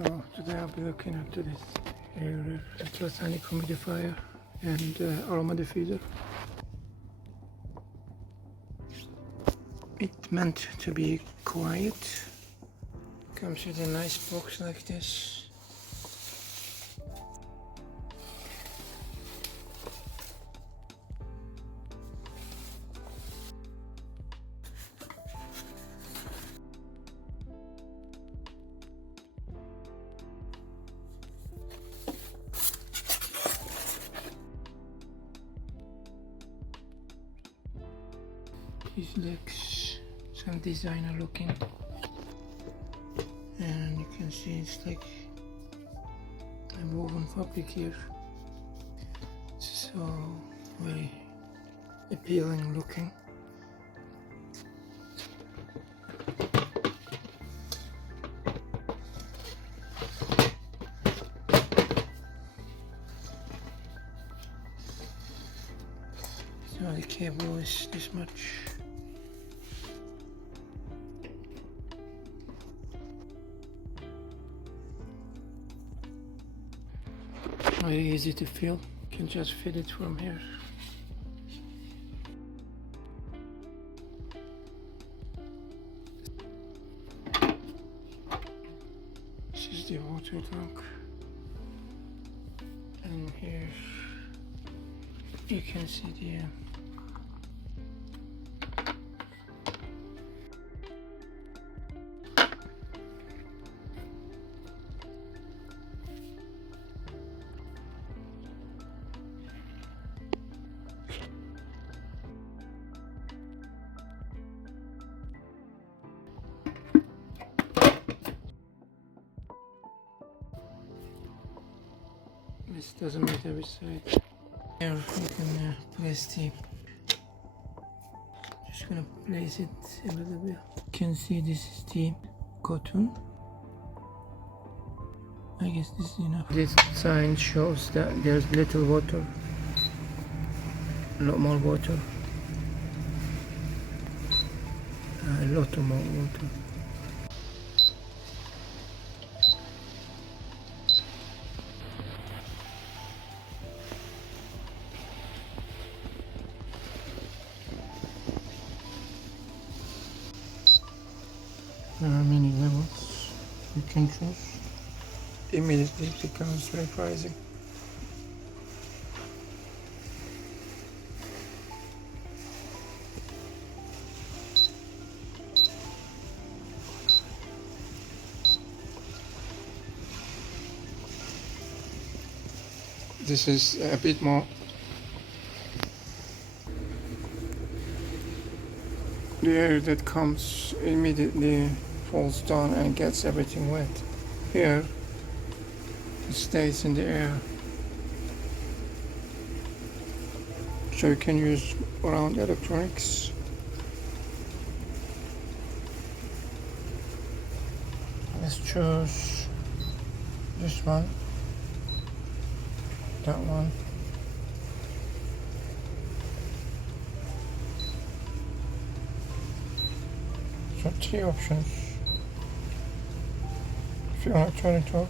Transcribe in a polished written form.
Hello, today I'll be looking at this Haier Ultrasonic Humidifier and Aroma Diffuser. It's meant to be quiet. Comes with a nice box like this. This looks some designer looking, and you can see it's like a woven fabric here, so very appealing looking. So the cable is this much. Very easy to fill, you can just fit it from here. This is the water tank, and here you can see the this doesn't matter which side. Here you can place the, just gonna place it a little bit. You can see this is the cotton. I guess this is enough. This sign shows that there's little water, a lot more water, a lot more water. There are many levels you can choose. Immediately it becomes very pricey. This is a bit more. The air that comes immediately falls down and gets everything wet. Here it stays in the air, so you can use around electronics. Let's choose this one, that one. So 3 options. If you want to turn it off,